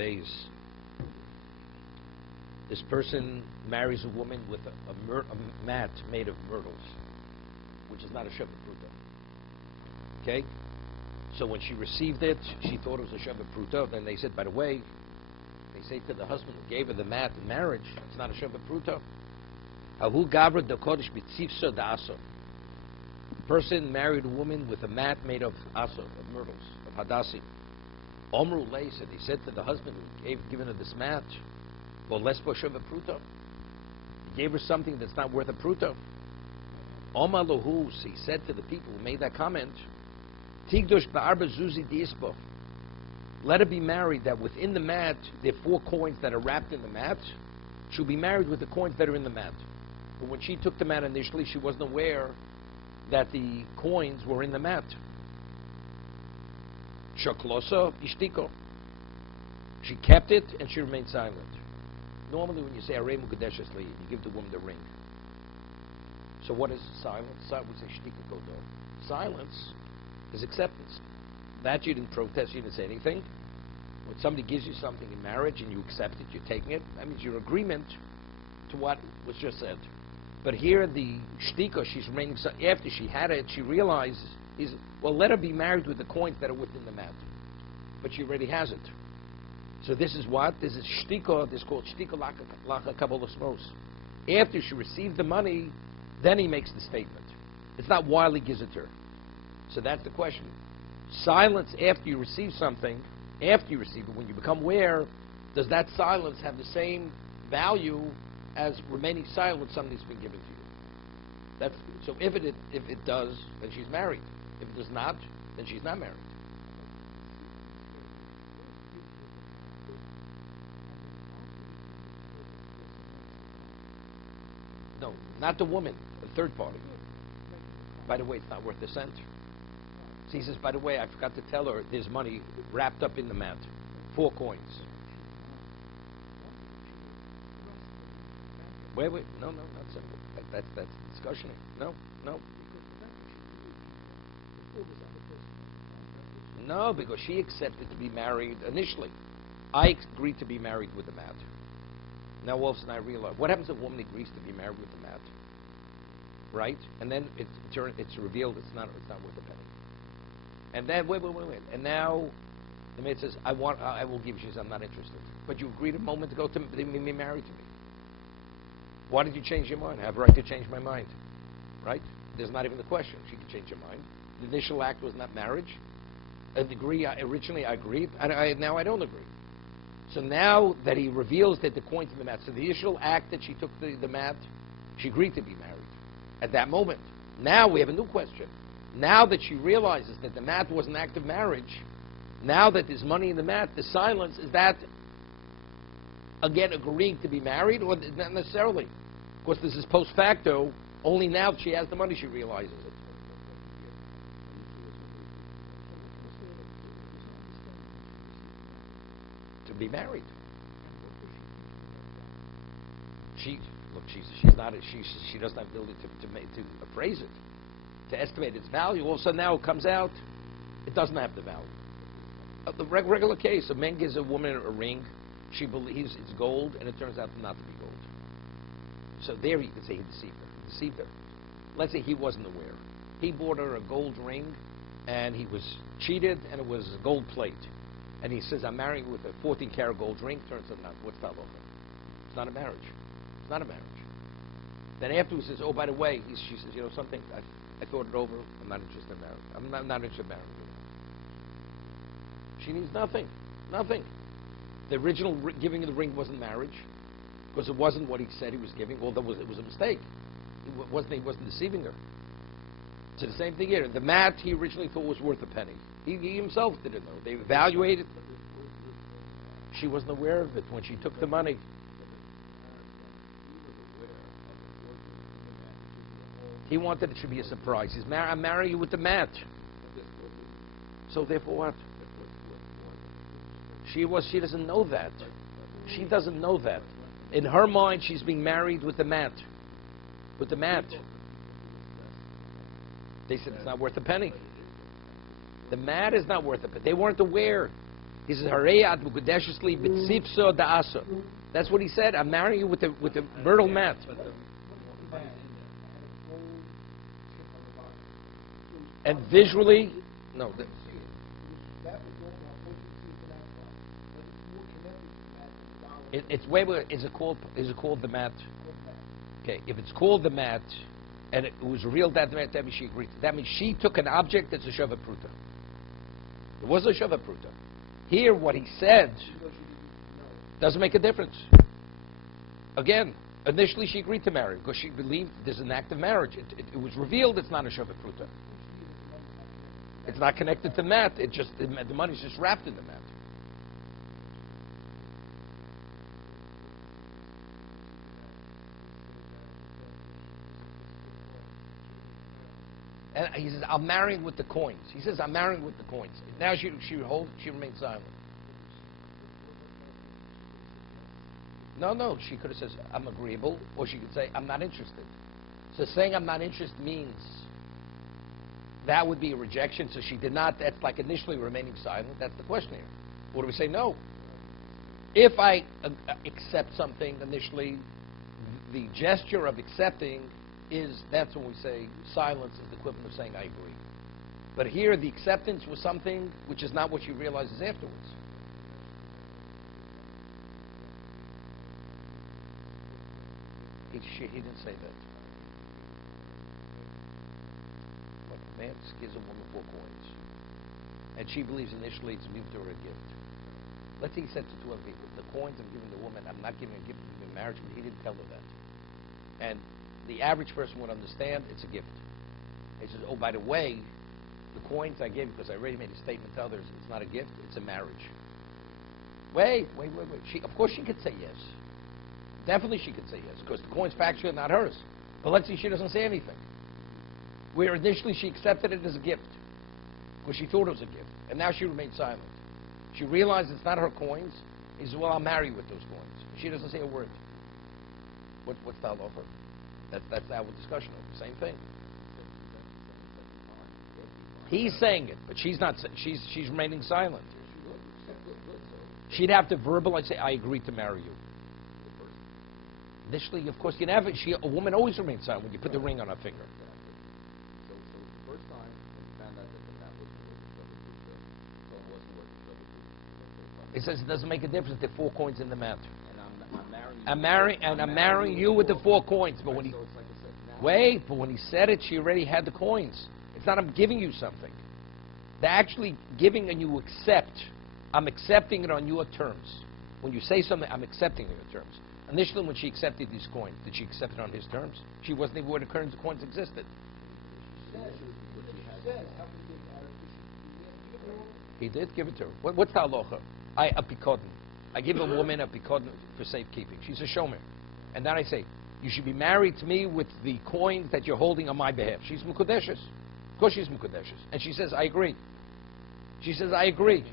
days. This person marries a woman with a mat made of myrtles, which is not a Sheva Pruta. Okay? So when she received it, she thought it was a Sheva Pruta. Then they said, by the way, they say to the husband who gave her the mat in marriage, it's not a Sheva Pruta. Ahu Gavra de Kodesh B'tzivsa Da'aso. The person married a woman with a mat made of aso, of myrtles, of hadassi. Omru Lei said, he said to the husband who given her this mat, well, less for Sheva Pruta. He gave her something that's not worth a Pruta. Omar Lohus, he said to the people who made that comment, Tigdosh Ba'arba Zuzi Dispo. Let her be married that within the mat, there are 4 coins that are wrapped in the mat. She'll be married with the coins that are in the mat. But when she took the mat initially, she wasn't aware that the coins were in the mat. Shaklosa Ishtiko. She kept it and she remained silent. Normally when you say Arei Mukadeshes Li, you give the woman the ring. So what is silence? Silence is Ishtiko Kodo. Silence is acceptance. That you didn't protest, you didn't say anything. When somebody gives you something in marriage and you accept it, you're taking it, that means your agreement to what was just said. But here the shtika, she's remaining, after she had it, she realizes, well, let her be married with the coins that are within the mat. But she already has it. So this is what? This is shtika, this is called shtika lacha kabbalah smos. After she received the money, then he makes the statement. It's not while he gives it to her. So that's the question. Silence after you receive something, after you receive it, when you become aware, does that silence have the same value as remaining silent when something's been given to you? That's, so if it does, then she's married. If it does not, then she's not married. No, not the woman, the third party. By the way, it's not worth a cent. So he says, by the way, I forgot to tell her there's money wrapped up in the mat. 4 coins. Wait, no, not simple. That's discussion. No. No, because she accepted to be married initially. I agreed to be married with the mat. Now all of a sudden I realize, what happens if a woman agrees to be married with the mat? Right? And then it's revealed it's not worth a penny. And then, wait. And now the man says, I will give you. She says, I'm not interested. But you agreed a moment ago to be married to me. Why did you change your mind? I have a right to change my mind. Right? There's not even the question. She can change her mind. The initial act was not marriage. Originally I agreed, and now I don't agree. So now that he reveals that the coins in the mat, so the initial act that she took the mat, she agreed to be married at that moment. Now we have a new question. Now that she realizes that the mat was an act of marriage, now that there's money in the mat, the silence, is that, again, agreeing to be married, or not necessarily? Because this is post facto, only now that she has the money she realizes it. To be married. She doesn't have the ability to appraise it, to estimate its value. All of a sudden now it comes out, it doesn't have the value. The regular case, a man gives a woman a ring, she believes it's gold, and it turns out not to be gold. So there you could say he deceived her. Let's say he wasn't aware. He bought her a gold ring, and he was cheated, and it was a gold plate. And he says, I'm marrying with a 14-karat gold ring. Turns out not. What's that over? It's not a marriage. It's not a marriage. Then afterwards he says, oh, by the way, she says, you know something, I thought it over. I'm not interested in marriage. I'm not interested in marriage. She needs nothing. Nothing. The original giving of the ring wasn't marriage, because it wasn't what he said he was giving. Well, it was a mistake. He wasn't deceiving her. So the same thing here. The mat he originally thought was worth a penny. He himself didn't know. They evaluated. She wasn't aware of it when she took the money. He wanted it to be a surprise. I'm marrying you with the mat. So therefore what? She doesn't know that. She doesn't know that. In her mind, she's being married with the mat. With the mat. They said it's not worth a penny. The mat is not worth a penny. They weren't aware. He says, Harei at mukudeshes li b'tzipso da'asa. That's what he said. I'm marrying you with the myrtle mat. And visually, no. It's way. Is it called the mat? Okay, if it's called the mat, and it was revealed that the mat, that means she agreed. That means she took an object that's a shava pruta. It was a shava pruta. Here, what he said doesn't make a difference. Again, initially she agreed to marry because she believed there's an act of marriage. It was revealed it's not a shava pruta. It's not connected to the mat. It just the money's just wrapped in the mat. And he says, I'm marrying with the coins. He says, I'm marrying with the coins. Now she remains silent. No, she could have said, I'm agreeable, or she could say, I'm not interested. So saying I'm not interested means that would be a rejection, so she did not, that's like initially remaining silent. That's the question here. Or do we say no? If I accept something initially, the gesture of accepting that's when we say silence is the equivalent of saying I agree. But here the acceptance was something which is not what she realizes afterwards. He didn't say that. When a man gives a woman 4 coins, and she believes initially it's given to her a gift. Let's say he said to 2 other people, the coins I'm giving the woman, I'm not giving a gift to the marriage, but he didn't tell her that. And the average person would understand it's a gift. He says, oh, by the way, the coins I gave because I already made a statement to others, it's not a gift, it's a marriage. Wait. Of course she could say yes. Definitely she could say yes, because the coins factually are not hers. But let's see, she doesn't say anything. Where initially she accepted it as a gift, because she thought it was a gift, and now she remains silent. She realized it's not her coins. He says, well, I'll marry you with those coins. She doesn't say a word. What's the halacha? That's our discussion over. Same thing. He's saying it, but she's not. She's remaining silent. She'd have to verbalize, say, "I agree to marry you." Initially, of course, a woman always remains silent when you put the ring on her finger. So the first time when you found out that the mat wasn't worth the It says it doesn't make a difference. There are 4 coins in the mat. I'm marrying you with the 4 coins. But when but when he said it, she already had the coins. It's not I'm giving you something. They're actually giving and you accept. I'm accepting it on your terms. When you say something, I'm accepting it on your terms. Initially, when she accepted these coins, did she accept it on his terms? She wasn't even aware the coins existed. He did give it to her. What's the halacha? A pikodin. I give a woman a pikodin for safekeeping. She's a shomer. And then I say, you should be married to me with the coins that you're holding on my behalf. She's mukudeshes. Of course she's mukudeshes. And she says, I agree. She says, I agree.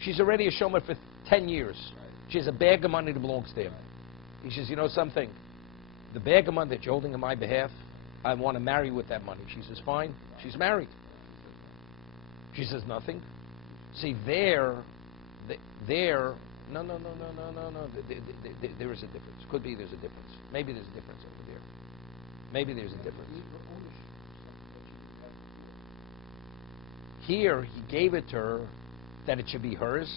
She's already a shomer for 10 years. She has a bag of money that belongs to him. He says, you know something? The bag of money that you're holding on my behalf, I want to marry you with that money. She says, fine. She's married. She says, nothing. See, no. There is a difference. Could be there's a difference. Maybe there's a difference over there. Maybe there's a difference. Here, he gave it to her that it should be hers.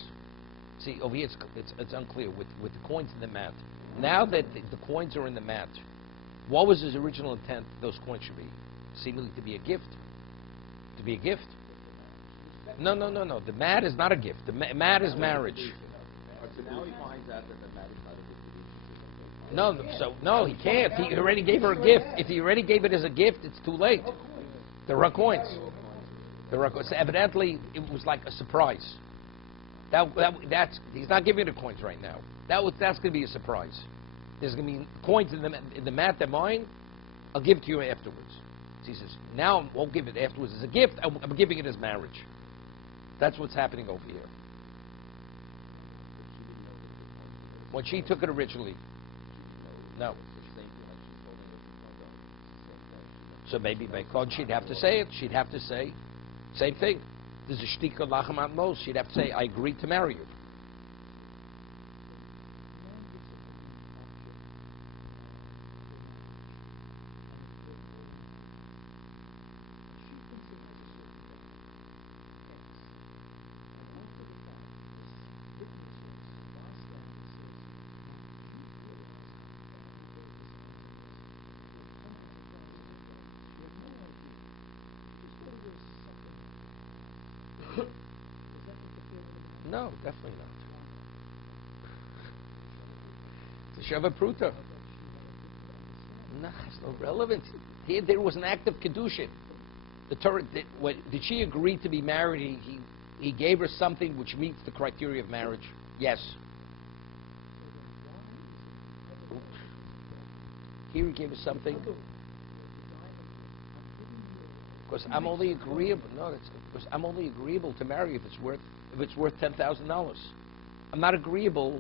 See, over here it's unclear with the coins in the mat. Now that the coins are in the mat, what was his original intent? Those coins should be seemingly to be a gift. To be a gift. No. The mat is not a gift. The mat is marriage. So now he finds out that the mat is not a gift. No, he can't. He already gave her a gift. If he already gave it as a gift, it's too late. There are coins. So evidently, it was like a surprise. He's not giving her the coins right now. That's going to be a surprise. There's going to be coins in the mat. They're mine. I'll give it to you afterwards. So he says, now I won't give it afterwards as a gift. I'm giving it as marriage. That's what's happening over here. When she took it originally, no. So maybe by code she'd have to say it. She'd have to say, same thing. There's a shtika lachamat mos. She'd have to say, I agree to marry you. No, definitely not. It's a Sheva Pruta. No, it's no relevance. Here, there was an act of kiddushin. The Torah, did she agree to be married? He gave her something which meets the criteria of marriage. Yes. Here he gave her something. Because I'm only agreeable. No, that's because I'm only agreeable to marry if it's worth $10,000. I'm not agreeable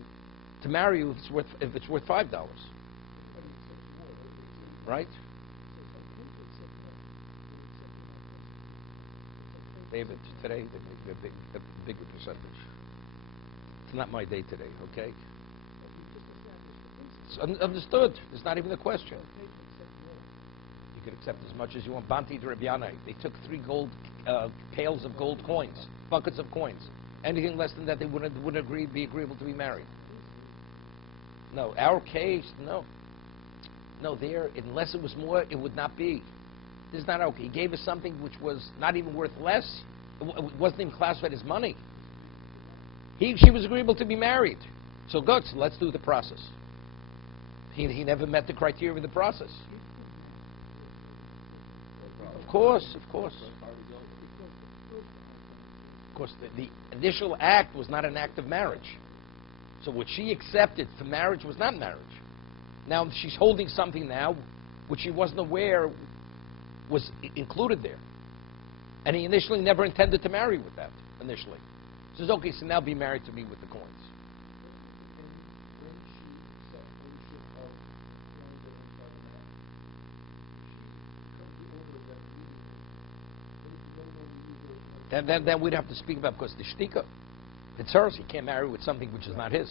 to marry you if it's worth $5. Right? David, today they make a bigger percentage. It's not my day today, okay? It's understood. It's not even a question. You can accept as much as you want. Banti to Rabbi Yanai. They took 3 pails of gold coins, buckets of coins. Anything less than that, they wouldn't be agreeable to be married. No, our case, no. No, there, unless it was more, it would not be. This is not okay. He gave us something which was not even worth less. It wasn't even classified as money. She was agreeable to be married. So good, so let's do the process. He never met the criteria of the process. Of course. Of course, the initial act was not an act of marriage. So what she accepted for marriage was not marriage. Now she's holding something now which she wasn't aware was included there. And he initially never intended to marry with that, initially. He says, okay, so now be married to me with the coins. Then we'd have to speak about, because the shtika, it's hers. He can't marry with something which is not his.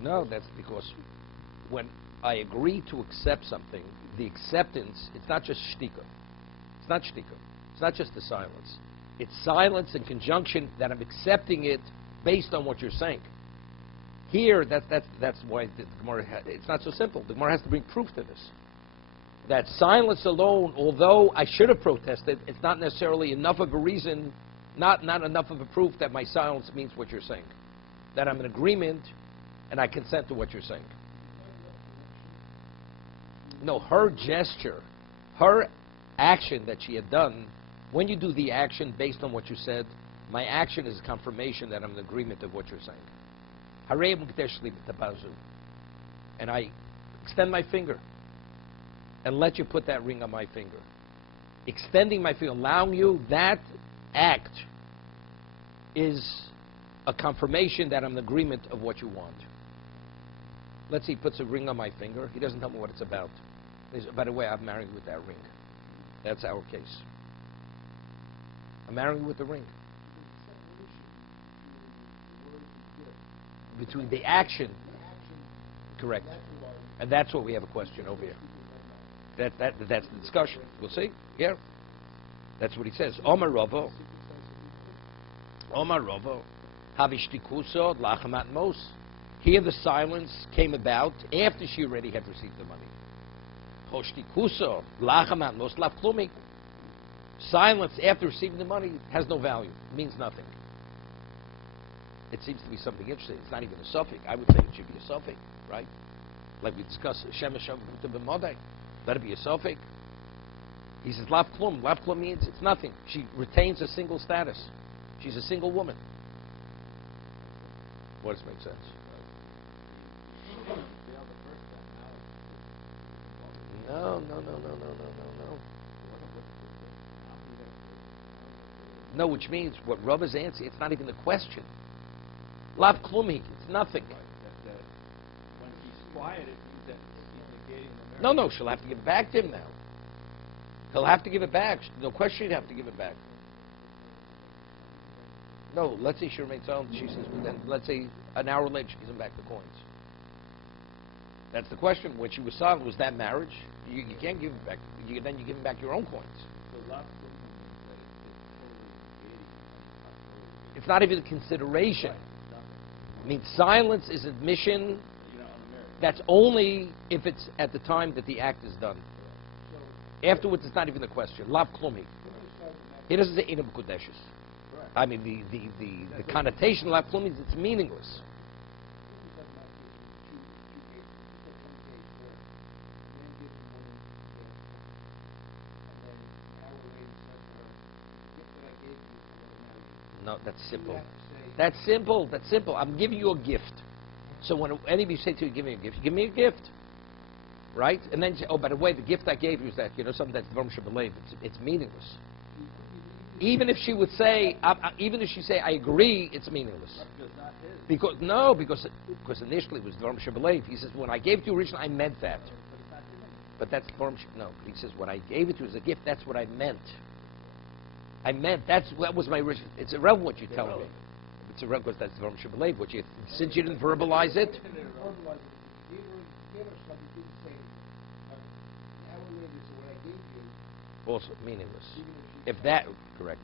No, that's because when I agree to accept something, the acceptance, it's not just shtika. It's not shtika. It's not just the silence. It's silence in conjunction that I'm accepting it based on what you're saying. Here, that's why the Gemara, it's not so simple. The Gemara has to bring proof to this. That silence alone, although I should have protested, it's not necessarily enough of a reason, not enough of a proof that my silence means what you're saying. That I'm in agreement and I consent to what you're saying. No, her gesture, her action that she had done, when you do the action based on what you said, my action is a confirmation that I'm in agreement of what you're saying. And I extend my finger and let you put that ring on my finger. Extending my finger, allowing you, that act is a confirmation that I'm in agreement of what you want. Let's see, he puts a ring on my finger. He doesn't tell me what it's about. He says, by the way, I'm married with that ring. That's our case. I'm married with the ring. Between the action, correct, and that's what we have a question over here. That's the discussion. We'll see. Yeah, that's what he says. Omar Ravo, Havishtikusod Lachamat Mos. Here the silence came about after she already had received the money. Hoshtikusod Lachamat Mos Lav Klumi. Silence after receiving the money has no value. It means nothing. It seems to be something interesting. It's not even a suffix. I would say it should be a suffix, right? Like we discussed, Shemesh B'Modai. Let it be a suffix. He says, Lav Klum. Lav Klum means it's nothing. She retains a single status. She's a single woman. What does make sense? No. No, which means what Rav is answering, it's not even a question. Lav Klumi, it's nothing. it means that he's negating the marriage. No, she'll have to give it back to him now. He'll have to give it back. No question he'd have to give it back. No, let's say she remains silent. She says, but then let's say an hour later she gives him back the coins. That's the question. When she was silent, was that marriage? You can't give it back. Then you give him back your own coins. So last means that it's totally negating. It's not even a consideration. I mean, silence is admission. That's only if it's at the time that the act is done. Afterwards, it's not even a question. Lav klumi. He doesn't say inam kudeshes. I mean, the connotation lav klumi is it's meaningless. No, that's simple. That's simple. That's simple. I'm giving you a gift. So when anybody say to you, give me a gift, give me a gift. Right? And then, oh, by the way, the gift I gave you is that, something that's devorim shebelev. It's meaningless. Even if she would say, even if she say, I agree, it's meaningless. Because initially it was devorim shebelev. He says, when I gave it to you originally, I meant that. But that's devorim shebelev. No, but he says, when I gave it to you as a gift, that's what I meant. That was my original. It's irrelevant what you tell me. It's irrelevant because that's devorim shebelev. Since you didn't verbalize it. Also meaningless. If that correct.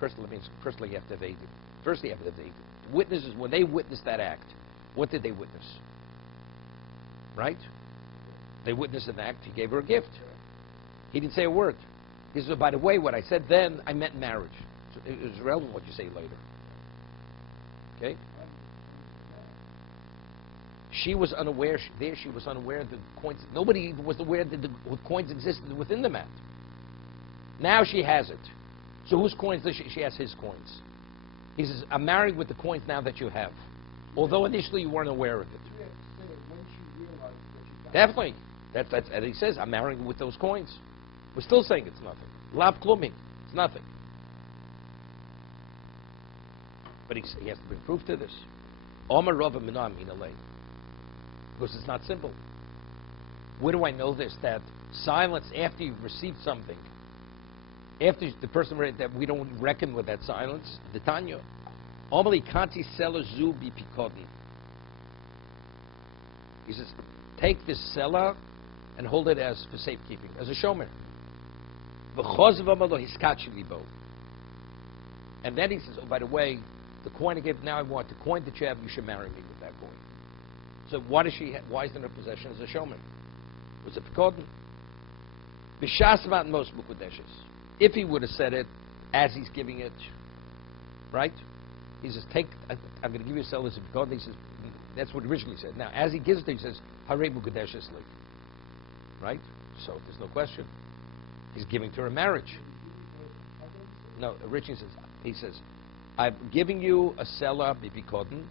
Firstly, you have to have agent. Firstly, you have to have agent. Witnesses, when they witnessed that act, what did they witness? Right? They witnessed an act. He gave her a gift. He didn't say a word. He said, by the way, what I said then, I meant marriage. So it was relevant what you say later. Okay? She was unaware. She was unaware that the coins. Nobody was aware that the coins existed within the mat. Now she has it. So whose coins does she has? His coins. He says, I'm married with the coins now that you have. Although initially you weren't aware of it. Definitely. That's and he says, I'm marrying with those coins. We're still saying it's nothing. Lav klumi. It's nothing. But he has to bring proof to this. Omer Rava Minam Inalei. Because it's not simple. Where do I know this? That silence after you've received something, after the person that we don't reckon with that silence, the Tanya. Omali kanti sela zu bi pikodin. He says, take this sela and hold it as for safekeeping, as a shomer. And then he says, oh, by the way, the coin I gave, now I want the coin that you have, you should marry me with that coin. So why is it in her possession as a showman? Was it pikodin? B'shas most mukudeshes. If he would have said it as he's giving it, right? He says, I'm going to give you a sell as a pikodin. He says, that's what he originally said. Now, as he gives it, he says, Harei mukudeshes li. Right? So there's no question. He's giving to her marriage. No, originally he says, I'm giving you a seller bipikodin,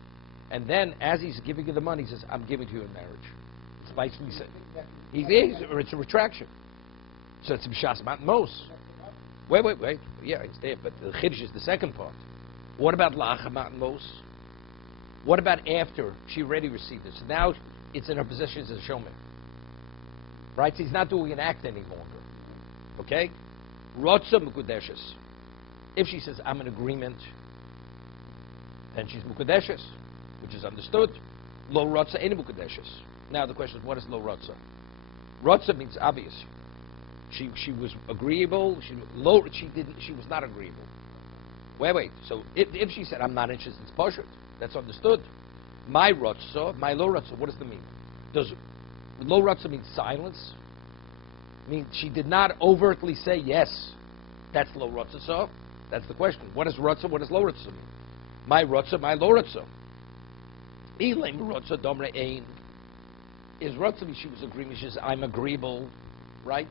and then as he's giving you the money, he says, I'm giving to you in marriage. It's basically said. It's a retraction. So it's b'shas mat mos. Wait. Yeah, I understand, but the chiddush is the second part. What about la'achar mat mos? What about after she already received it? So now it's in her possession as a showman. Right? So he's not doing an act any longer. Okay? Rotza mukudeshes. If she says, I'm in agreement, then she's mukudeshes, which is understood. Lo rotza ain't mukudeshes. Now the question is, what is lo rotza? Rotza means obvious. She was agreeable. She was not agreeable. Wait. So if she said, I'm not interested, it's pashut. That's understood. My lo rotza, what does that mean? Does lo rotza mean silence? I mean, she did not overtly say yes. That's lo rotza. So that's the question. What is rotza? What does lo rotza mean? My rotza, my lo rotza. Ilem rotza domre ein. Is rotza mean she was agreeing? She says, I'm agreeable, right?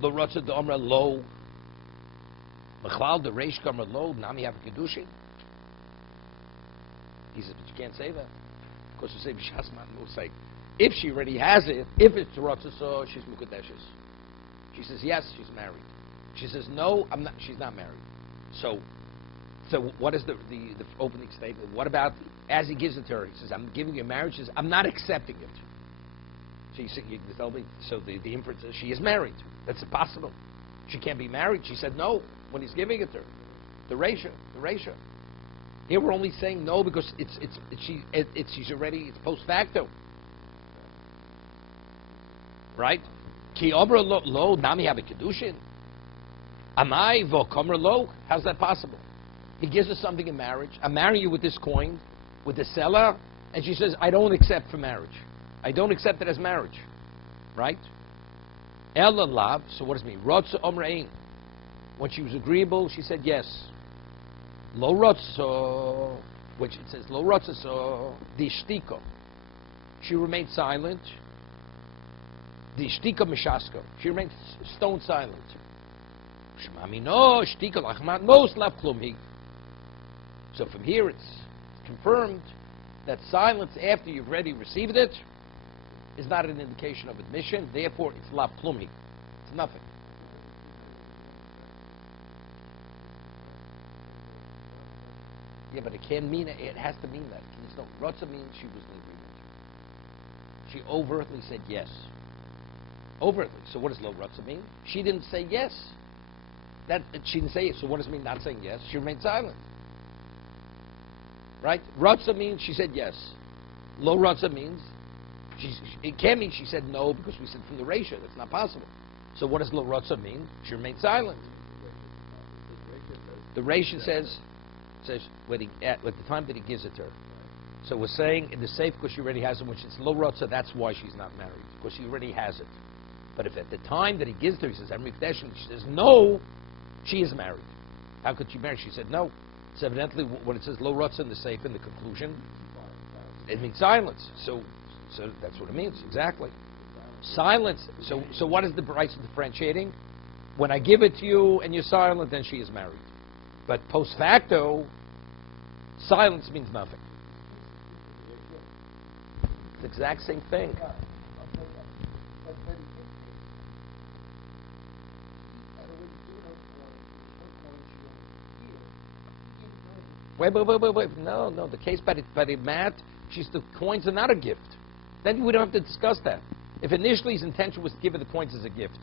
Lo rotza domre lo. Mechlal de reish kamra lo. Nami have a kiddushin. He says, but you can't say that because you say b'shas man musay. If she already has it, if it's rotza, so she's mukudeshes. She says yes, she's married. She says no, I'm not. She's not married. So So what is the opening statement? What about as he gives it to her? He says, I'm giving you marriage. She says, I'm not accepting it. So you tell me, so the inference is she is married. That's impossible. She can't be married. She said no when he's giving it to her. The ratio. Here we're only saying no because she's already, it's post facto. Right? Ki obra lo nami have a kiddushin. Amai vo komer lo. How's that possible? He gives her something in marriage. I'm marrying you with this coin, with the seller, and she says, I don't accept for marriage. I don't accept it as marriage. Right? Ella lav. So what does it mean? Rotza omrein. When she was agreeable, she said yes. Lo rotzo, which it says lo rotzo, so dishtiko. She remained silent. Dishtiko mishasko. She remained stone silent. Shmami no shtika lachmat no slav klumhi. So from here it's confirmed that silence after you've already received it is not an indication of admission. Therefore, it's lav klumhi. It's nothing. Yeah, but it can mean it has to mean that. No, Rotza means she was in agreement. She overtly said yes. Overtly. So what does lo Rotza mean? She didn't say yes. That she didn't say it. So what does it mean not saying yes? She remained silent. Right? Rotza means she said yes. Lo Rotza means it can mean she said no because we said from the ratio. That's not possible. So what does lo Rotza mean? She remained silent. The ratio says at the time that he gives it to her. So we're saying in the safe because she already has it, which is lo rotza, that's why she's not married, because she already has it. But if at the time that he gives it to her, he says, I'm refdeshing, she says no, she is married. How could she marry? She said no. So evidently when it says lo rotza in the safe, in the conclusion, it means silence. So that's what it means, exactly. Silence. So what is the price of differentiating? When I give it to you and you're silent, then she is married. But post facto, silence means nothing. It's the exact same thing. Wait. No. The case by the mat, the coins are not a gift. Then we don't have to discuss that. If initially his intention was to give her the coins as a gift.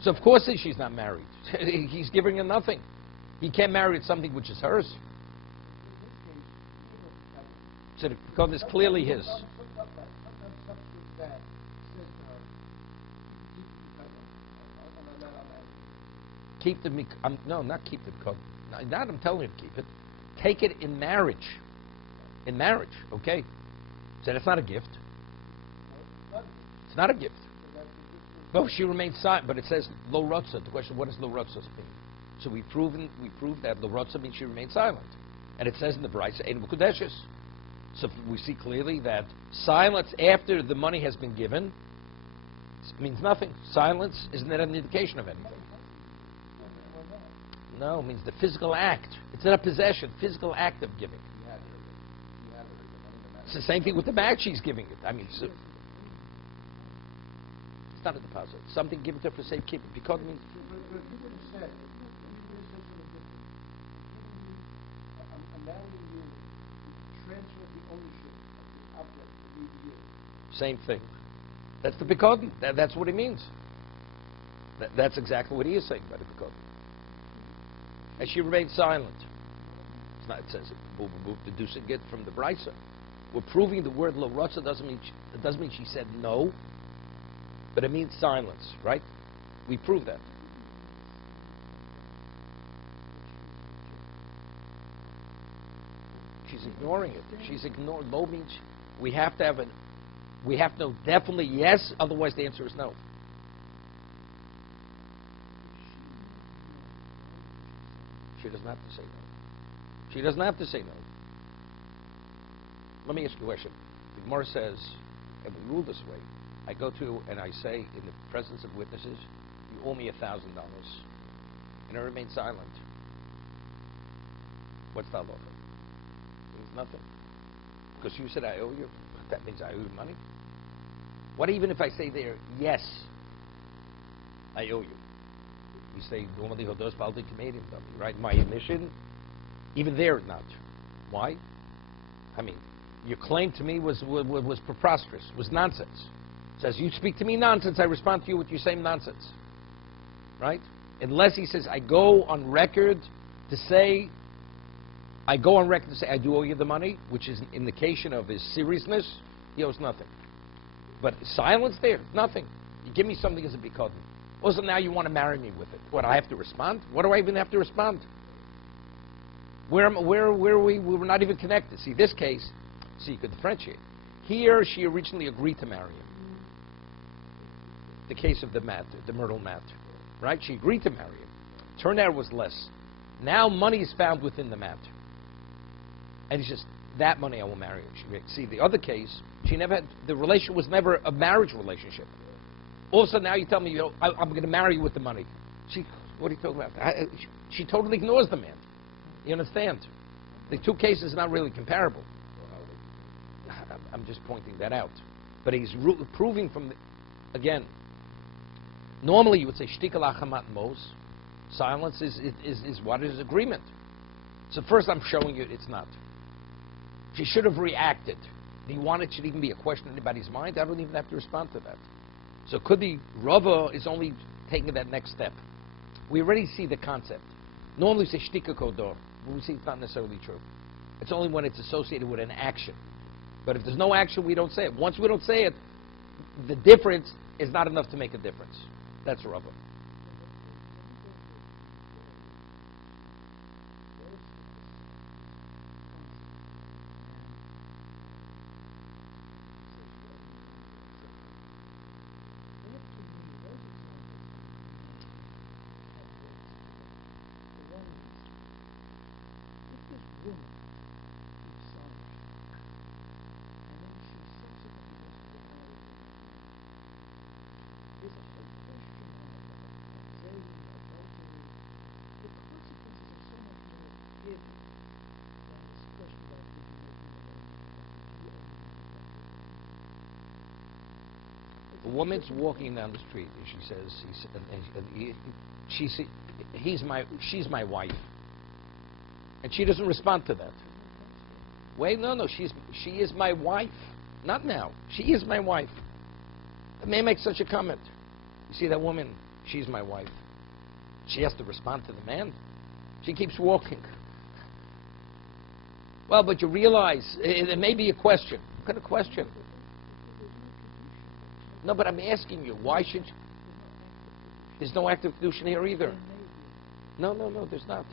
So of course she's not married. He's giving her nothing. He can't marry something which is hers. So the code is clearly his. Keep the no, not keep the code. Not I'm telling you to keep it. Take it in marriage. In marriage, okay? So that's not a gift. It's not a gift. No, she remains silent, but it says lo rotza. The question: what does lo rotza mean? So we proved that lo rotza means she remained silent, and it says in the Brisa ein mukudeshes. So we see clearly that silence after the money has been given means nothing. Silence isn't that an indication of anything? No, it means the physical act. It's not a possession. Physical act of giving. It's the same thing with the bag she's giving it. I mean, it's not a deposit. Something given to her for safekeeping. Because it means. Same thing. That's the Bikodim. That's what he means. That's exactly what he is saying by the Bikodim. And she remained silent. It's not, it says, deducing it from the Brisa. We're proving the word lo rotza doesn't mean she said no, but it means silence, right? We prove that. She's ignoring it. She's ignoring. Lo means we have to know definitely yes, otherwise the answer is no. She doesn't have to say no. She doesn't have to say no. Let me ask you a question. The Gemara says, and we rule this way, I go to and I say in the presence of witnesses, you owe me $1,000, and I remain silent. What's that law? It means nothing. Because you said I owe you, that means I owe you money. What even if I say there, yes, I owe you? We say normally hodos baldi Canadian, right? My admission Even there, not. Why? I mean, your claim to me was preposterous, was nonsense. Says, you speak to me nonsense, I respond to you with your same nonsense. Right? Unless he says, I go on record to say I do owe you the money, which is an indication of his seriousness, he owes nothing. But silence there, nothing. You give me something as a bikadon. Also, now you want to marry me with it. What, I have to respond? What do I even have to respond? Where are we? We're not even connected. See, this case, you could differentiate. Here, she originally agreed to marry him. The case of the myrtle mat. Right? She agreed to marry him. Turned out it was less. Now money is found within the mat. And it's just, that money I will marry you. See, the other case, she never had, the relation was never a marriage relationship. Also, now you tell me, I'm going to marry you with the money. What are you talking about? She totally ignores the man. You understand? The two cases are not really comparable. I'm just pointing that out. But he's proving from, again, normally you would say, shtika lachamat mos. Silence is what is agreement. So first I'm showing you it's not. She should have reacted. Do you want it should even be a question in anybody's mind? I don't even have to respond to that. So could be Rava is only taking that next step. We already see the concept. Normally we say shtika kodor, but we see it's not necessarily true. It's only when it's associated with an action. But if there's no action, we don't say it. Once we don't say it, the difference is not enough to make a difference. That's Rava. A woman's walking down the street, and she says, she's my wife, and she doesn't respond to that. Wait, no, she is my wife, not now. She is my wife. The man makes such a comment. You see that woman? She's my wife. She has to respond to the man. She keeps walking. Well, but you realize it may be a question. What kind of question? No, but I'm asking you, why should you? There's no active kiddushin here either. No, there's not.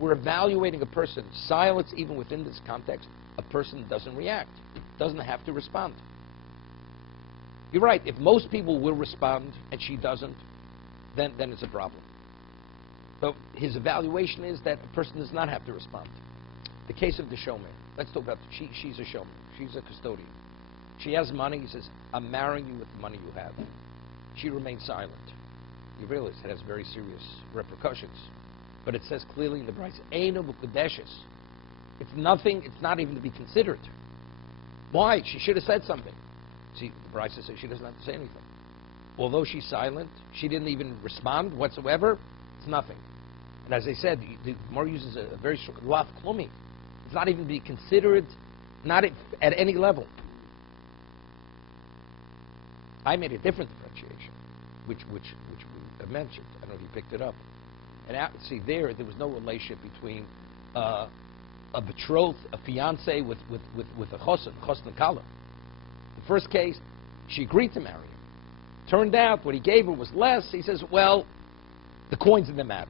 We're evaluating a person. Silence, even within this context, a person doesn't react, doesn't have to respond. You're right. If most people will respond and she doesn't, then it's a problem. But his evaluation is that a person does not have to respond. The case of the showman. Let's talk about, she's a showman. She's a custodian. She has money. He says, I'm marrying you with the money you have. She remains silent. You realize it has very serious repercussions. But it says clearly in the Brisa, Eino b'kedeshes. It's nothing, it's not even to be considered. Why? She should have said something. See, the Brisa says she doesn't have to say anything. Although she's silent, she didn't even respond whatsoever, it's nothing. And as I said, the Gemara uses a very short, laf klumi. It's not even to be considered, not at any level. I made a different differentiation, which we mentioned. I don't know if you picked it up. And see, there was no relationship between a betrothed, a fiance with a chosn kala. The first case, she agreed to marry him. Turned out what he gave her was less. He says, well, the coin's in the mat.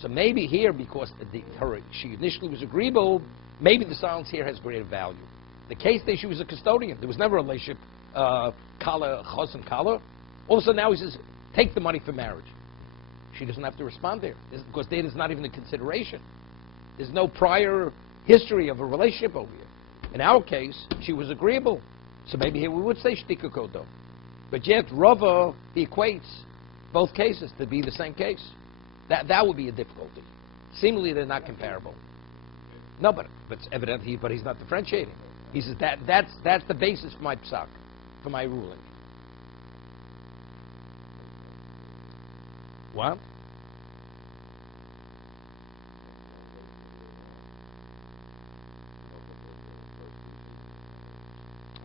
So maybe here, because she initially was agreeable, maybe the silence here has greater value. The case that she was a custodian, there was never a relationship, kala, chosn kala. All of a sudden now he says, take the money for marriage. She doesn't have to respond there, because data is not even a consideration. There's no prior history of a relationship over here. In our case, she was agreeable. So maybe here we would say shtika kodo. But yet, Rava, he equates both cases to be the same case. That would be a difficulty. Seemingly, they're not comparable. No, but it's evident but he's not differentiating. He says that's the basis for my psak, for my ruling. What?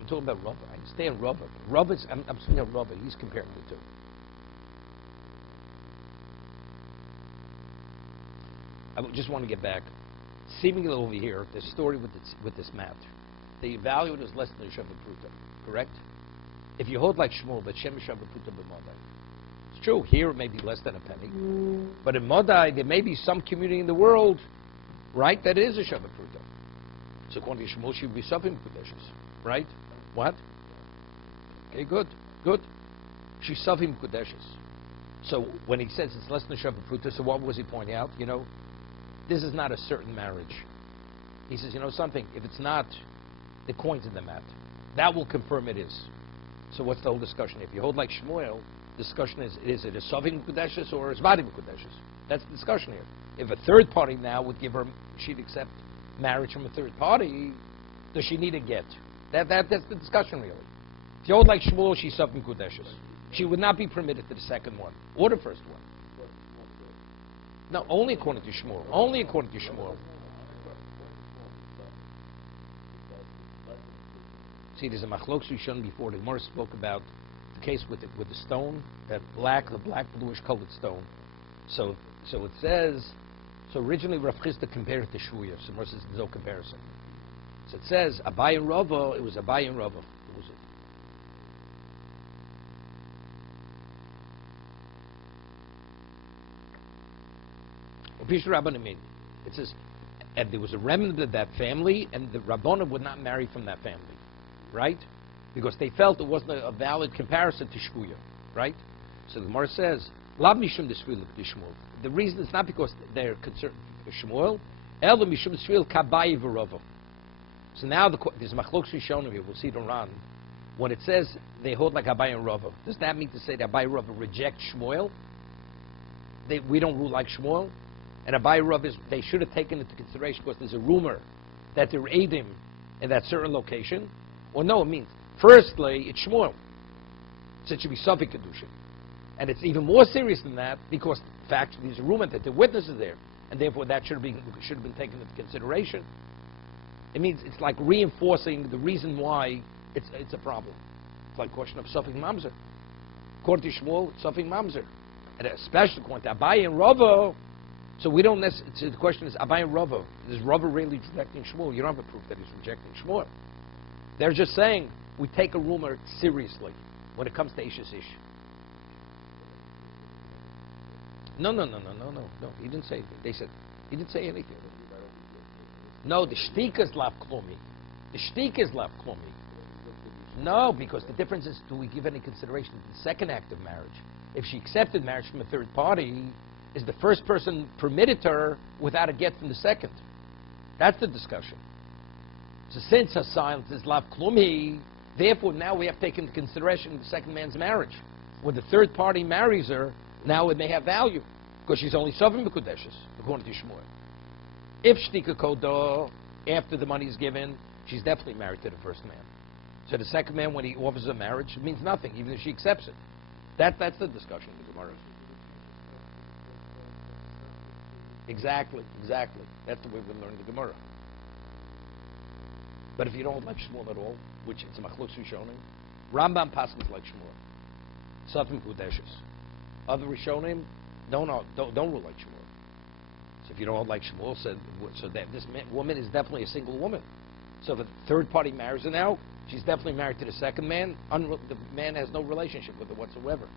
I'm talking about Rabbi. I understand Rabbi. I'm speaking of Rabbi. He's comparing the two. I just want to get back. Seemingly over here, the story with this mat. They evaluate as less than a Shabbat Pruta, correct? If you hold like Shmuel, but Shem Shabbat Pruta b'Modai. It's true, here it may be less than a penny. But in Modai, there may be some community in the world, right, that is a Shabbat Pruta. So according to Shmuel, she would be Safim Kudeshes, right? What? Okay, good. She's Safim Kudeshes. So when he says it's less than a Shabbat Pruta, so what was he pointing out? This is not a certain marriage. He says, something, if it's not, the coins in the mat, that will confirm it is. So what's the whole discussion? If you hold like Shmuel, the discussion is it a Sovim Kudeshes or a Zvadim Kudeshes? That's the discussion here. If a third party now would give her, she'd accept marriage from a third party, does she need a get? That's the discussion really. If you hold like Shmuel, she's Sovim Kudeshes. She would not be permitted to the second one or the first one. No, only according to Shmuel. Only according to Shmuel. See, there's a machlokes Rishon before. The Gemara spoke about the case with the stone, the black bluish colored stone. So it says. So originally Rav Chisda compared it to Shvuya. So Gemara says there's no comparison. So it says Abai and Rava. It was Abai and Rava. What was it? It says, and there was a remnant of that family, and the Rabbana would not marry from that family, right? Because they felt it wasn't a valid comparison to Shvuya, right? So the Gemara says, Lav mishum d'shvuil d'shmuel. The reason is not because they're concerned with Shmuel, Ela mishum d'shvuil kabayi v'rova. So now there's machlokes Rishonim here. We'll see it around. When it says they hold like Abai and Rava, does that mean to say that Abai and Rava reject Shmuel? We don't rule like Shmuel? And Abai and Rava, they should have taken into consideration because there's a rumor that they're Eidim in that certain location. Or no, it means, firstly, it's Shmuel. So it should be Safik kiddushin. And it's even more serious than that because, in fact, there's a rumor that the witness is there. And therefore that should have been taken into consideration. It means it's like reinforcing the reason why it's a problem. It's like a question of Safik Mamzer. According to Shmuel, it's Safik Mamzer. And especially according to Abai and Rava, so we don't necessarily, so the question is, Abai and Rava, is Rava really rejecting Shmuel? You don't have a proof that he's rejecting Shmuel. They're just saying, we take a rumor seriously when it comes to Ishish Ish. No. He didn't say anything. They said, he didn't say anything. No, the shtik is lav klumi. The shtik is lav klumi. No, because the difference is, do we give any consideration to the second act of marriage? If she accepted marriage from a third party, is the first person permitted to her without a get from the second? That's the discussion. So since her silence is lav klumi, therefore now we have to take into consideration the second man's marriage. When the third party marries her, now it may have value because she's only Sovim B'Kudeshes, according to Shmuel. If Shtika Kodo, after the money is given, she's definitely married to the first man. So the second man, when he offers her marriage, it means nothing, even if she accepts it. That's the discussion in the Gemara. Exactly. That's the way we're learning the Gemara. But if you don't like Shmuel at all, which it's a machlokes Rishonim, Rambam paskins like Shmuel. Safim Kudeshes. Other Rishonim don't rule like Shmuel. So if you don't like Shmuel, so that this woman is definitely a single woman. So if a third party marries her now, she's definitely married to the second man. The man has no relationship with her whatsoever.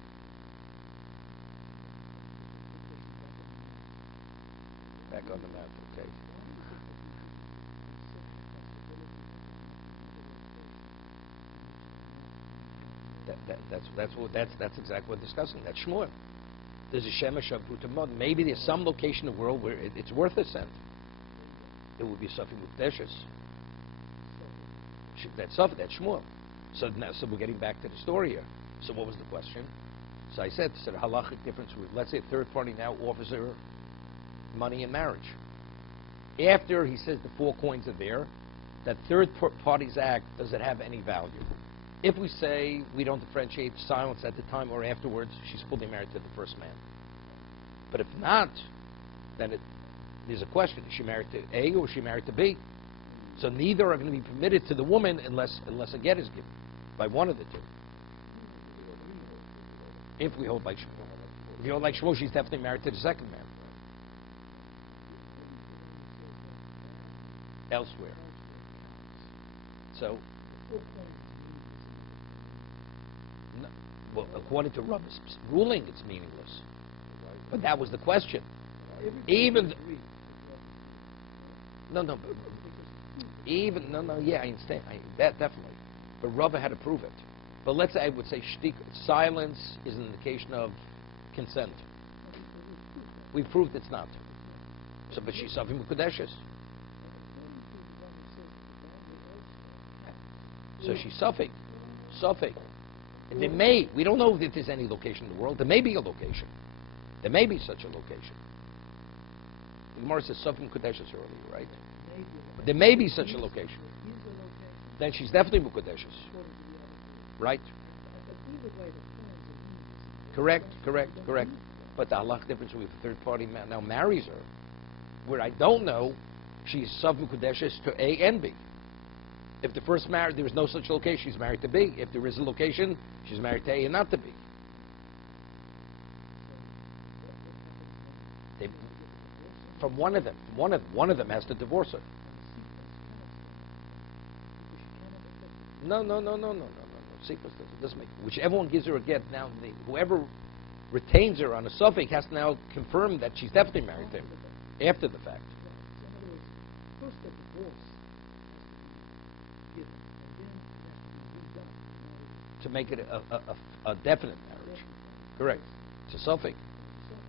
Back on the map, okay. That's exactly what we're discussing. That's Shmuel. There's a Shemesh of Brutamod. Maybe there's some location in the world where it's worth a cent. It would be Safim Mukdeshes. That's Shmuel. So we're getting back to the story here. So what was the question? So I said halachic difference. Let's say a third party now offers her money in marriage. After he says the 4 coins are there, that third party's act, does it have any value? If we say we don't differentiate silence at the time or afterwards, she's fully married to the first man. But if not, then there's a question. Is she married to A or is she married to B? So neither are going to be permitted to the woman unless a get is given by one of the two. If we hold like Shmuel. If you hold like Shmuel, she's definitely married to the second man. Elsewhere. So, no, well, according to Rabbi's ruling, it's meaningless. But that was the question. Even no, yeah, I understand. That definitely. But Rava had to prove it. But let's say I would say silence is an indication of consent. We proved it's not. So, but she's Savim Kodeshes. So she's Suffolk. And we don't know if there's any location in the world. There may be a location. There may be such a location. The Gemara says Suffolk Kodeshes earlier, right? But there may be such a location. Then she's definitely Mukadeshes. Right? Correct. But the halach difference with a third party man now marries her, where I don't know, she's Suffolk Kodeshes to A and B. If the first marriage, there was no such location, she's married to B. If there is a location, she's married to A and not to B. From one of them. One of them has to divorce her. No. Sequence doesn't make. Whichever one gives her a get, now whoever retains her on a suffix has to now confirm that she's definitely married to him after the fact. To make it a definite marriage. Correct. It's a suffix.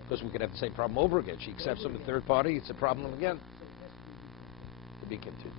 Because we could have the same problem over again. She accepts him a third party, it's a problem again. To be continued.